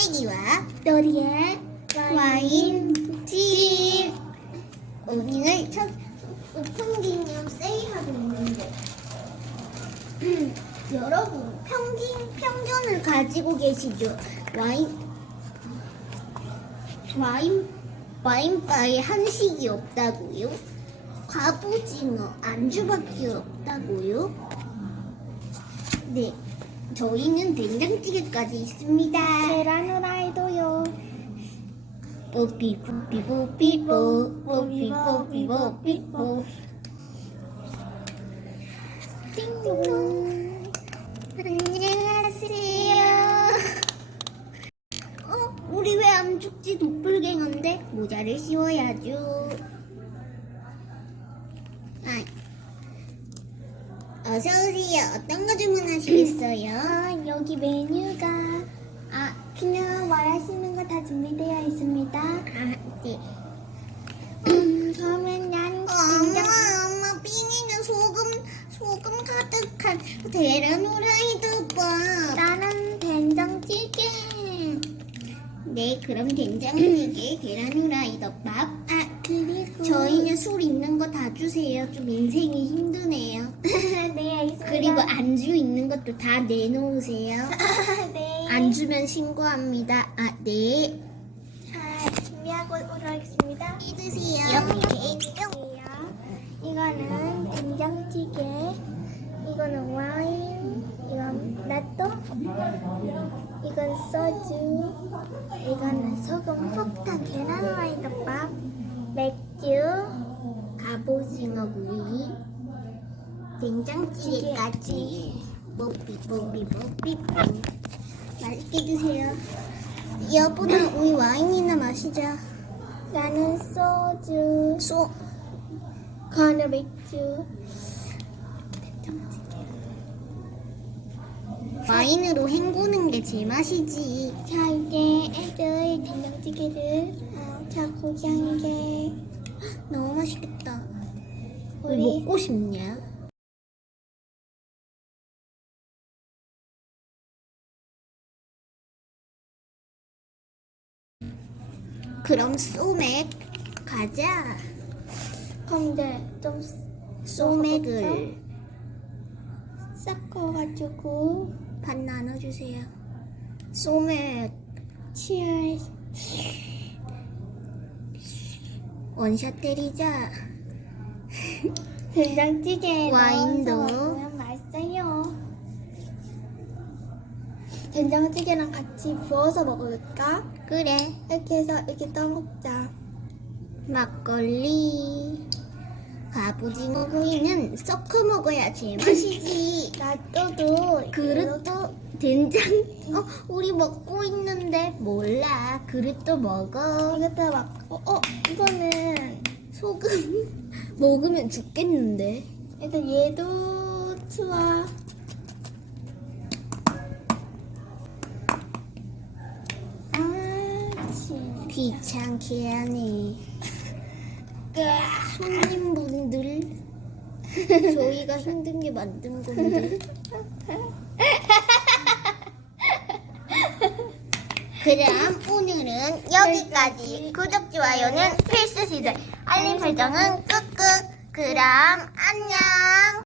애기와 너리의 와인집 오늘 첫 오픈 기념 세일하고 있는데 음, 여러분 평균 편견을 가지고 계시죠? 와인 와인 와인바에 한식이 없다고요? 갑오징어 안주밖에 없다고요? 네, 저희는 된장찌개까지 있습니다. 계란 후라이도요. 뽀삐 뽀삐 뽀삐 뽀 뽀삐 뽀삐 뽀삐 뽀 띵동 안녕하세요 어? 우리 왜 안 죽지 도플갱어인데 모자를 씌워야죠 어서오세요 어떤 거 주문하시겠어요? 아, 여기 메뉴가 아, 그냥 원하시는 거 다 준비되어 있습니다. 아, 네 음, 그러면 난 엄마, 엄마, 삥이는 소금, 소금 가득한 계란 후라이드 밥. 나는 된장찌개. 네, 그럼 된장찌개, 계란 후라이드 밥. 아, 그리고 저희 는술 있는 거 다 주세요. 좀 인생이 힘드네요. 네 알겠습니다. 그리고 안주 있는 것도 다 내놓으세요. 네. 안 주면 신고합니다. 아, 네. 자 준비하고 오도록 하겠습니다. 드세요. 이거는 된장찌개, 이거는 와인, 이건 라또, 이건 소주, 이거는 소금 폭탄 계란 후라이드밥, 맥주, 갑오징어 구이, 된장찌개까지. 뽀삐 뽀삐 뽀. 맛있게 드세요. 여보나 우리 와인이나 마시자. 나는 소주, 소 거는 맥주. 와인으로 헹구는 게 제맛이지. 자 이제 애들 된장찌개를 어, 자 고기 한 개. 너무 맛있겠다. 왜 먹고 싶냐? 그럼 소맥 가자. 근데 좀 소맥을 섞어가지고 반 나눠주세요. 소맥 치얼스. 원샷 때리자. 된장찌개 와인도. 넣어서 먹으면 맛있어요. 된장찌개랑 같이 부어서 먹을까? 그래. 이렇게 해서 이렇게 떠먹자. 막걸리. 갑오징어 구이는 섞어 먹어야 제맛이지. 라또도 그릇도 된장. 어, 우리 먹고 있는데 몰라. 그릇도 먹어. 이것도 막 어, 어 이거는 소금 먹으면 죽겠는데. 일단 얘도 추워. 아, 진. 귀찮게 하네. 손님분들. 저희가 힘든 게 만든 건데. 그럼 오늘은 여기까지. 구독, 좋아요는 필수시들. 알림 설정은 끄끄. 그럼 안녕.